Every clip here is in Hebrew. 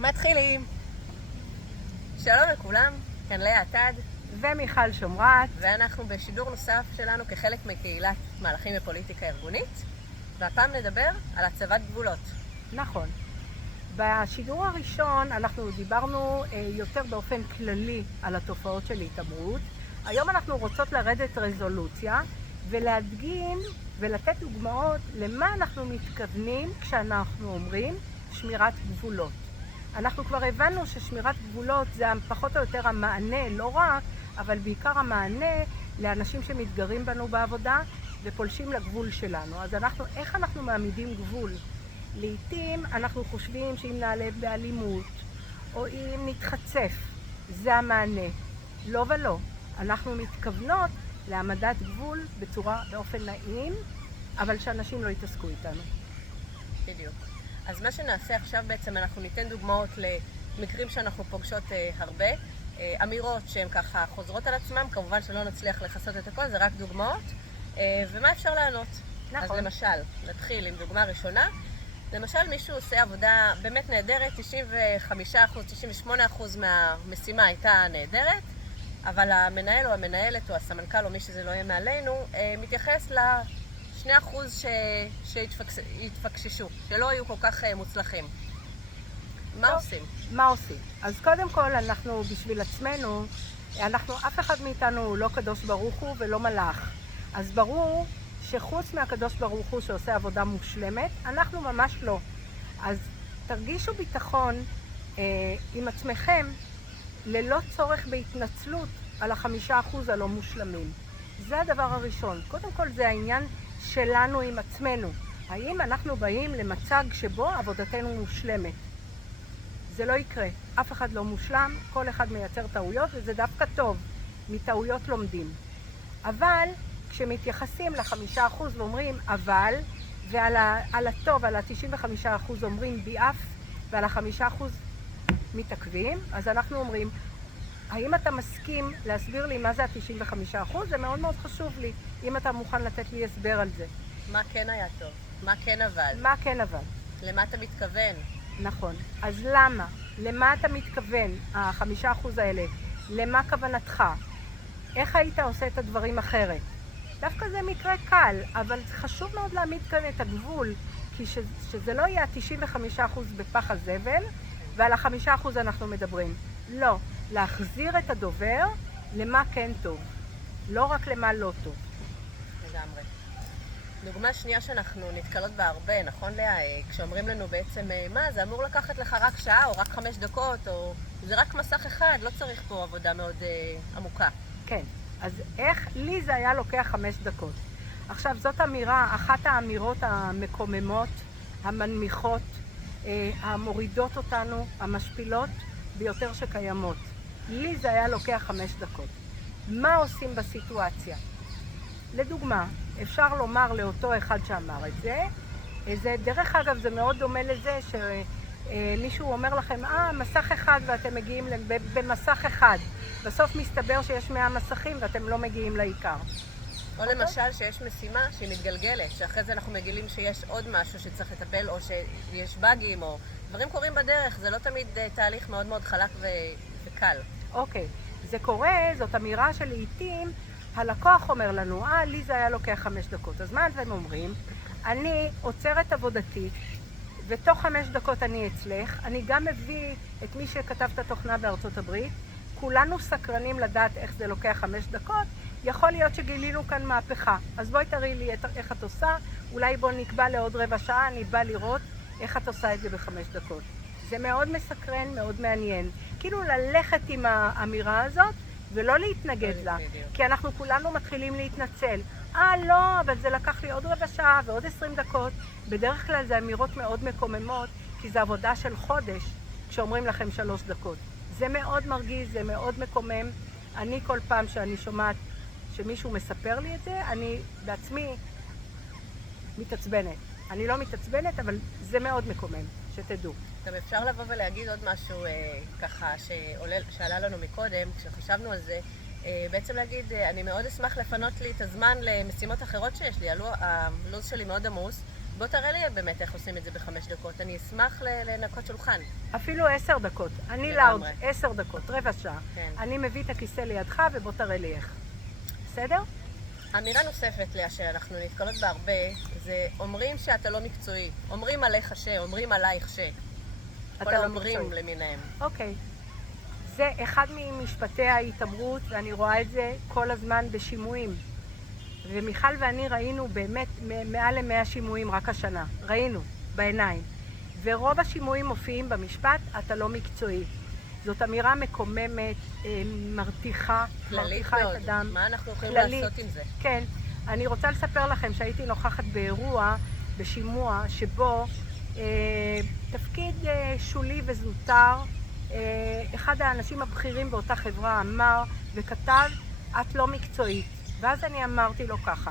מתחילים. שלום לכולם, כאן לאה עתד ומיכל שומרת, ואנחנו בשידור נוסף שלנו כחלק מקהילת מהלכים ופוליטיקה ארגונית, והפעם נדבר על הצבת גבולות. נכון. בשידור הראשון אנחנו דיברנו יותר באופן כללי על התופעות של התעמרות. היום אנחנו רוצות לרדת רזולוציה ולהדגים ולתת דוגמאות למה אנחנו מתכוונים כשאנחנו אומרים שמירת גבולות. אנחנו כבר הבנו ששמירת גבולות זה פחות או יותר המענה, לא רק, אבל בעיקר המענה לאנשים שמתגרים בנו בעבודה ופולשים לגבול שלנו. אז איך אנחנו מעמידים גבול? לעתים אנחנו חושבים שאם נעלה באלימות או אם נתחצף, זה המענה. לא ולא. אנחנו מתכוונות להעמדת גבול באופן נעים, אבל שאנשים לא יתעסקו איתנו. בדיוק. אז מה שנעשה עכשיו בעצם, אנחנו ניתן דוגמאות למקרים שאנחנו פוגשות הרבה, אמירות שהן ככה חוזרות על עצמם, כמובן שלא נצליח לחסות את הכל, זה רק דוגמאות, ומה אפשר לענות? נכון. אז למשל, נתחיל עם דוגמה ראשונה, למשל מישהו עושה עבודה באמת נהדרת, 95%, 98% מהמשימה הייתה נהדרת, אבל המנהל או המנהלת או הסמנכ"ל או מי שזה לא יהיה מעלינו, מתייחס ל2% שהתפקששו, שלא היו כל כך מוצלחים. מה עושים? מה עושים? אז קודם כל אנחנו בשביל עצמנו, אף אחד מאיתנו לא קדוש ברוך הוא ולא מלאך. אז ברור שחוץ מהקדוש ברוך הוא שעושה עבודה מושלמת, אנחנו ממש לא. אז תרגישו ביטחון עם עצמכם ללא צורך בהתנצלות על 5% הלא מושלמים. זה הדבר הראשון. קודם כל זה העניין שלנו עם עצמנו. האם אנחנו באים למצג שבו עבודתנו מושלמת? זה לא יקרה. אף אחד לא מושלם, כל אחד מייצר טעויות, וזה דווקא טוב. מטעויות לומדים. אבל כשמתייחסים ל5% ואומרים אבל, ועל הטוב, על ה95% אומרים ביאף, ועל ה5% מתעכבים, אז אנחנו אומרים, האם אתה מסכים להסביר לי מה זה ה95%? זה מאוד מאוד חשוב לי, אם אתה מוכן לתת לי הסבר על זה. מה כן היה טוב? מה כן אבל? מה כן אבל? למה אתה מתכוון? נכון. אז למה? למה אתה מתכוון, ה5% האלה? למה כוונתך? איך היית עושה את הדברים אחרת? דווקא זה מקרה קל, אבל חשוב מאוד להעמיד כאן את הגבול, כי שזה לא יהיה 95% בפח הזבל, ועל 5% אנחנו מדברים. לא, להחזיר את הדובר למה כן טוב, לא רק למה לא טוב. לגמרי. דוגמה שנייה שאנחנו נתקלות בה הרבה, נכון לאה? כשאומרים לנו בעצם, מה, זה אמור לקחת לך רק שעה או רק 5 דקות, או זה רק מסך אחד, לא צריך פה עבודה מאוד עמוקה. כן, אז לי זה היה לוקח 5 דקות. עכשיו, זאת אמירה, אחת האמירות המקוממות, המנמיכות, המורידות אותנו, המשפילות ביותר שקיימות. לי זה היה לוקח 5 דקות. מה עושים בסיטואציה? לדוגמה, אפשר לומר לאותו אחד שאמר את זה, דרך אגב זה מאוד דומה לזה שמישהו אומר לכם, מסך אחד ואתם מגיעים במסך אחד. בסוף מסתבר שיש 100 מסכים ואתם לא מגיעים לעיקר. או למשל שיש משימה שהיא מתגלגלת, שאחרי זה אנחנו מגילים שיש עוד משהו שצריך לטפל, או שיש באגים, או דברים קורים בדרך, זה לא תמיד תהליך מאוד מאוד חלק וקל. אוקיי, זה קורה, זאת אמירה שלעיתים הלקוח אומר לנו, לי זה היה לוקח 5 דקות. אז מה אתם אומרים? אני עוצרת עבודתי, ותוך 5 דקות אני אצלך, אני גם מביא את מי שכתב את התוכנה בארצות הברית, כולנו סקרנים לדעת איך זה לוקח 5 דקות, יכול להיות שגילינו כאן מהפכה. אז בואי תראי לי איך את עושה, אולי בוא נקבע לעוד רבע שעה, אני בא לראות איך את עושה את זה ב5 דקות. זה מאוד מסקרן, מאוד מעניין. כאילו ללכת עם האמירה הזאת ולא להתנגד לה, כי אנחנו כולנו מתחילים להתנצל. לא, אבל זה לקח לי עוד רבע שעה ועוד 20 דקות. בדרך כלל זה אמירות מאוד מקוממות, כי זה עבודה של חודש כשאומרים לכם 3 דקות. זה מאוד מרגיז, זה מאוד מקומם. אני כל פעם שאני שומעת שמישהו מספר לי את זה, אני בעצמי מתעצבנת. אני לא מתעצבנת, אבל זה מאוד מקומם, שתדעו. גם אפשר לבוא ולהגיד עוד משהו ככה שעלה לנו מקודם, כשחשבנו על זה, בעצם להגיד, אני מאוד אשמח לפנות לי את הזמן למשימות אחרות שיש לי, הלו"ז שלי מאוד עמוס, בוא תראה לי באמת איך עושים את זה ב5 דקות. אני אשמח לנקות שולחן. אפילו 10 דקות. אני לאוד, 10 דקות, רבע שעה. כן. אני מביא את הכיסא לידך ובוא תראה לי איך. בסדר? אמירה נוספת, לאה, שאנחנו נתקלות בה הרבה, זה אומרים שאתה לא מקצועי. אומרים עליך אומרים עלייך כל לא האומרים מקצועי. למיניהם. אוקיי. זה אחד ממשפטי ההתעמרות, ואני רואה את זה כל הזמן בשימועים. ומיכל ואני ראינו באמת מעל ל100 שימועים רק השנה. ראינו, בעיניים. ורוב השימועים מופיעים במשפט, אתה לא מקצועי. זאת אמירה מקוממת, מרתיחה, כללית מרתיחה מאוד. את אדם. מה אנחנו יכולים כללית. לעשות עם זה? כן. אני רוצה לספר לכם שהייתי נוכחת באירוע, בשימוע, שבו תפקיד שולי וזוטר, אחד האנשים הבכירים באותה חברה אמר וכתב, את לא מקצועית. ואז אני אמרתי לו ככה,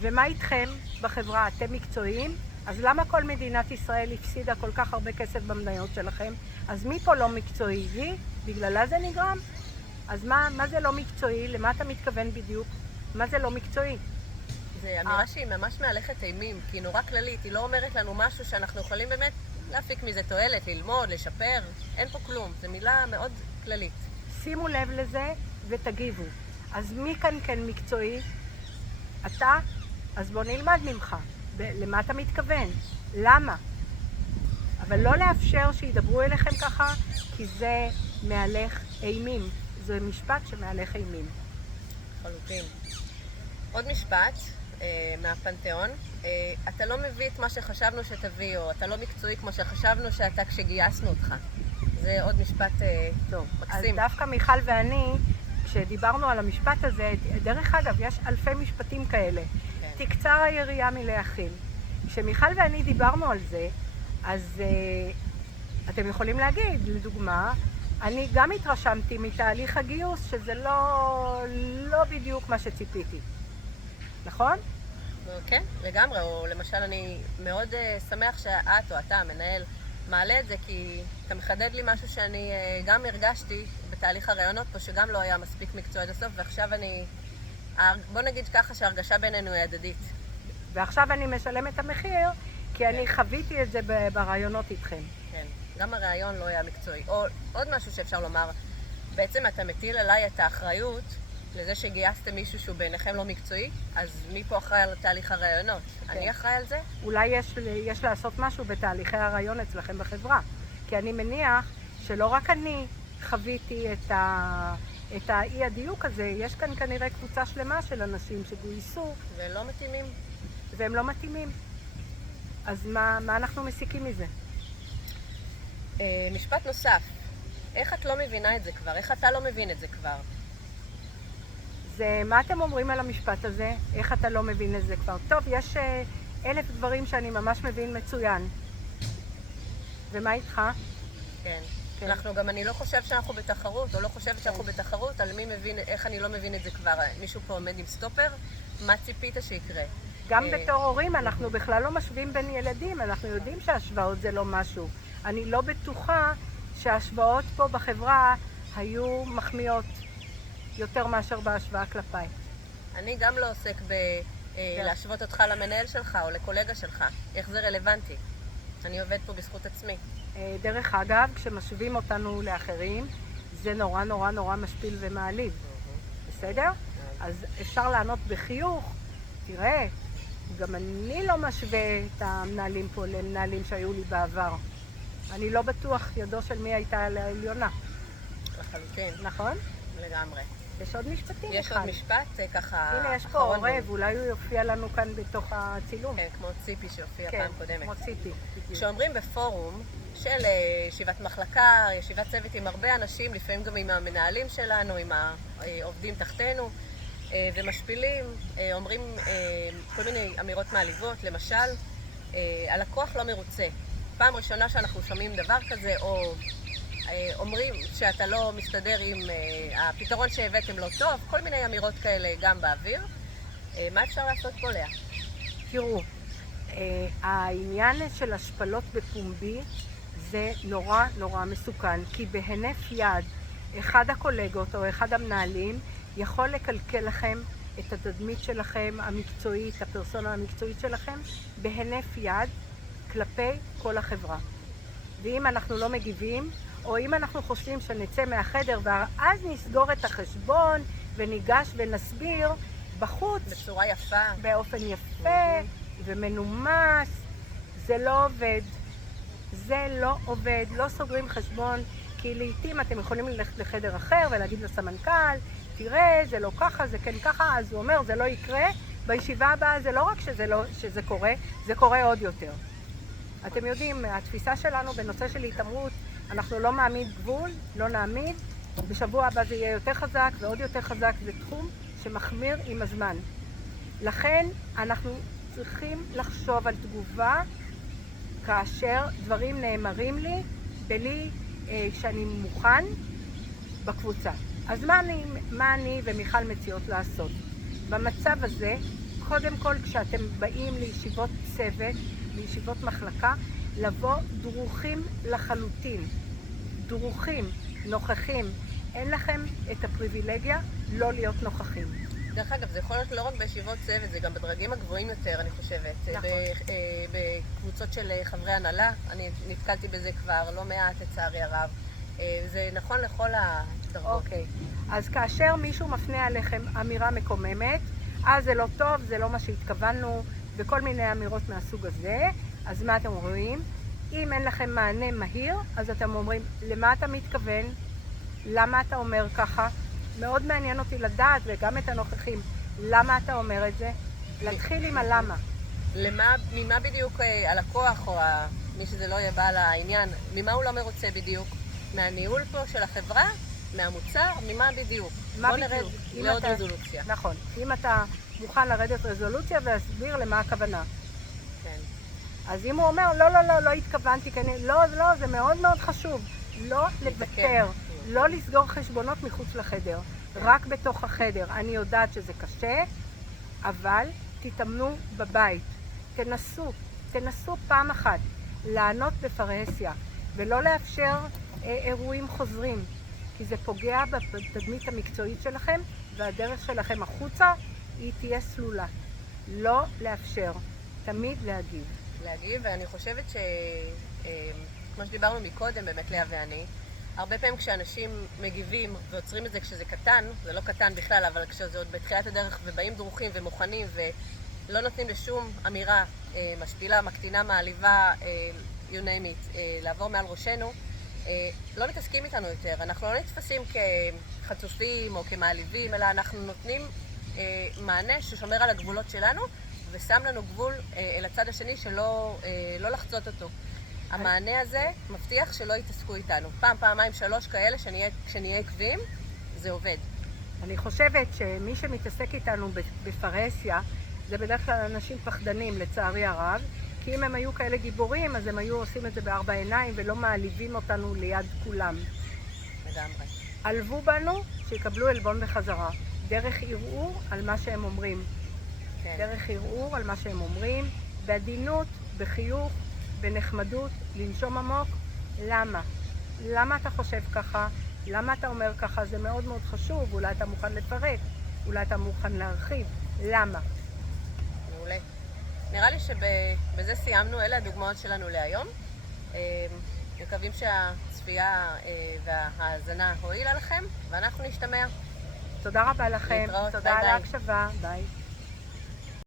ומה איתכם בחברה? אתם מקצועיים? אז למה כל מדינת ישראל הפסידה כל כך הרבה כסף במניות שלכם? אז מי פה לא מקצועי? היא? בגללה זה נגרם? אז מה זה לא מקצועי? למה אתה מתכוון בדיוק? מה זה לא מקצועי? זו אמירה שהיא ממש מהלכת אימים, כי היא נורא כללית, היא לא אומרת לנו משהו שאנחנו יכולים באמת להפיק מזה תועלת, ללמוד, לשפר, אין פה כלום, זו מילה מאוד כללית. שימו לב לזה ותגיבו. אז מי כאן כן מקצועי? אתה? אז בוא נלמד ממך. למה אתה מתכוון? למה? אבל לא לאפשר שידברו אליכם ככה, כי זה מהלך אימים. זה משפט שמהלך אימים. חלוטין. עוד משפט מהפנתיאון, אתה לא מביא את מה שחשבנו שתביא, או אתה לא מקצועי כמו שחשבנו שאתה כשגייסנו אותך. זה עוד משפט טוב. מקסים. אז דווקא מיכל ואני, כשדיברנו על המשפט הזה, דרך אגב, יש אלפי משפטים כאלה. כן. תקצר היריעה מלהכיל. כשמיכל ואני דיברנו על זה, אז אתם יכולים להגיד, לדוגמה, אני גם התרשמתי מתהליך הגיוס, שזה לא בדיוק מה שציפיתי. נכון? כן, לגמרי. או למשל, אני מאוד שמח שאת או אתה, המנהל, מעלה את זה, כי אתה מחדד לי משהו שאני גם הרגשתי בתהליך הרעיונות פה, שגם לא היה מספיק מקצועי עד הסוף, ועכשיו בוא נגיד ככה שההרגשה בינינו היא הדדית. ועכשיו אני משלם את המחיר, כי אני חוויתי את זה ברעיונות איתכם. כן, גם הרעיון לא היה מקצועי. או עוד משהו שאפשר לומר, בעצם אתה מטיל עליי את האחריות לזה שגייסתם מישהו שהוא בעיניכם לא מקצועי, אז מי פה אחראי על תהליך הרעיונות? אני אחראי על זה? אולי יש לעשות משהו בתהליכי הרעיון אצלכם בחברה. כי אני מניח שלא רק אני חוויתי את האי הדיוק הזה, יש כאן כנראה קבוצה שלמה של אנשים שגויסו. ולא מתאימים. והם לא מתאימים. אז מה אנחנו מסיקים מזה? משפט נוסף, איך את לא מבינה את זה כבר? איך אתה לא מבין את זה כבר? מה אתם אומרים על המשפט הזה? איך אתה לא מבין את זה כבר? טוב, יש 1000 דברים שאני ממש מבין מצוין. ומה איתך? כן. כן. אני לא חושב שאנחנו בתחרות, או לא חושבת שאנחנו בתחרות, על מי מבין, איך אני לא מבין את זה כבר. מישהו פה עומד עם סטופר? מה ציפית שיקרה? גם בתור הורים אנחנו בכלל לא משווים בין ילדים, אנחנו יודעים שהשוואות זה לא משהו. אני לא בטוחה שההשוואות פה בחברה היו מחמיאות יותר מאשר בהשוואה כלפיי. אני גם לא עוסק להשוות אותך למנהל שלך או לקולגה שלך. איך זה רלוונטי? אני עובד פה בזכות עצמי. דרך אגב, כשמשווים אותנו לאחרים, זה נורא נורא נורא משפיל ומעליב. בסדר? אז אפשר לענות בחיוך, תראה, גם אני לא משווה את המנהלים פה למנהלים שהיו לי בעבר. אני לא בטוח ידו של מי הייתה על העליונה. לחלוטין. נכון? לגמרי. יש עוד משפטים? יש עוד משפט ככה הנה, יש פה עורב, אולי הוא יופיע לנו כאן בתוך הצילום. כן, כמו ציפי שהופיע כן, פעם קודמת. כמו ציפי. כשאומרים בפורום של ישיבת מחלקה, ישיבת צוות עם הרבה אנשים, לפעמים גם עם המנהלים שלנו, עם העובדים תחתנו, ומשפילים, אומרים כל מיני אמירות מעליבות, למשל, הלקוח לא מרוצה. פעם ראשונה שאנחנו שומעים דבר כזה, או אומרים שאתה לא מסתדר עם הפתרון שהבאתם לא טוב, כל מיני אמירות כאלה גם באוויר. מה אפשר לעשות פה, לאה? תראו, העניין של השפלות בפומבי זה נורא נורא מסוכן, כי בהינף יד אחד הקולגות או אחד המנהלים יכול לקלקל לכם את התדמית שלכם המקצועית, הפרסונה המקצועית שלכם, בהינף יד כלפי כל החברה. ואם אנחנו לא מגיבים, או אם אנחנו חושבים שנצא מהחדר ואז נסגור את החשבון וניגש ונסביר בחוץ בצורה יפה. באופן יפה ומנומס, זה לא עובד. זה לא עובד, לא סוגרים חשבון, כי לעתים אתם יכולים ללכת לחדר אחר ולהגיד לסמנכ"ל, תראה, זה לא ככה, זה כן ככה, אז הוא אומר, זה לא יקרה. בישיבה הבאה זה לא רק שזה קורה, זה קורה עוד יותר. אתם יודעים, התפיסה שלנו בנושא של התעמרות, אנחנו לא מעמיד גבול, לא נעמיד. בשבוע הבא זה יהיה יותר חזק ועוד יותר חזק, זה תחום שמחמיר עם הזמן. לכן אנחנו צריכים לחשוב על תגובה כאשר דברים נאמרים לי בלי שאני מוכן בקבוצה. אז מה אני ומיכל מציעות לעשות? במצב הזה, קודם כל כשאתם באים לישיבות צוות, לישיבות מחלקה, לבוא דרוכים לחלוטין. דרוכים, נוכחים. אין לכם את הפריבילגיה לא להיות נוכחים. דרך אגב, זה יכול להיות לא רק בישיבות צוות, זה גם בדרגים הגבוהים יותר, אני חושבת. נכון. בקבוצות של חברי הנהלה, אני נתקלתי בזה כבר לא מעט, לצערי הרב. זה נכון לכל הדרגות. אוקיי. אז כאשר מישהו מפנה עליכם אמירה מקוממת, זה לא טוב, זה לא מה שהתכוונו, וכל מיני אמירות מהסוג הזה, אז מה אתם רואים? אם אין לכם מענה מהיר, אז אתם אומרים, למה אתה מתכוון? למה אתה אומר ככה? מאוד מעניין אותי לדעת, וגם את הנוכחים, למה אתה אומר את זה? להתחיל עם הלמה. ממה בדיוק הלקוח, או מי שזה לא יהיה בעל העניין, ממה הוא לא מרוצה בדיוק? מהניהול פה של החברה? מהמוצר? ממה בדיוק? מה בוא בדיוק? נרד לעוד רזולוציה. נכון. אם אתה מוכן לרדת רזולוציה והסביר למה הכוונה. כן. אז אם הוא אומר, לא התכוונתי, לא, זה מאוד מאוד חשוב. לא לוותר, לא לסגור חשבונות מחוץ לחדר, רק בתוך החדר. אני יודעת שזה קשה, אבל תתאמנו בבית. תנסו פעם אחת לענות בפרהסיה, ולא לאפשר אירועים חוזרים, כי זה פוגע בתדמית המקצועית שלכם, והדרך שלכם החוצה היא תהיה סלולה. לא לאפשר, תמיד להגיב. ואני חושבת כמו שדיברנו מקודם, באמת לאה ואני, הרבה פעמים כשאנשים מגיבים ועוצרים את זה כשזה קטן, זה לא קטן בכלל, אבל כשזה עוד בתחילת הדרך ובאים דרוכים ומוכנים ולא נותנים לשום אמירה משפילה, מקטינה, מעליבה, you name it, לעבור מעל ראשנו, לא מתעסקים איתנו יותר. אנחנו לא נתפסים כחצופים או כמעליבים, אלא אנחנו נותנים מענה ששומר על הגבולות שלנו ושם לנו גבול אל הצד השני שלא לא לחצות אותו. המענה הזה מבטיח שלא יתעסקו איתנו. פעם, פעמיים, 3 כאלה, כשנהיה עקבים, זה עובד. אני חושבת שמי שמתעסק איתנו בפרהסיה, זה בדרך כלל אנשים פחדנים, לצערי הרב, כי אם הם היו כאלה גיבורים, אז הם היו עושים את זה בארבע עיניים ולא מעליבים אותנו ליד כולם. לגמרי. עלבו בנו, שיקבלו עלבון בחזרה. דרך ערעור על מה שהם אומרים. כן. דרך ערעור על מה שהם אומרים, בעדינות, בחיוך, בנחמדות, לנשום עמוק. למה? למה אתה חושב ככה? למה אתה אומר ככה? זה מאוד מאוד חשוב. אולי אתה מוכן לפרט, אולי אתה מוכן להרחיב. למה? מעולה. נראה לי שבזה סיימנו. אלה הדוגמאות שלנו להיום. מקווים שהצפייה וההאזנה הועילה לכם, ואנחנו נשתמע. תודה רבה לכם. להתראות, תודה ביי על ביי. ההקשבה. ביי.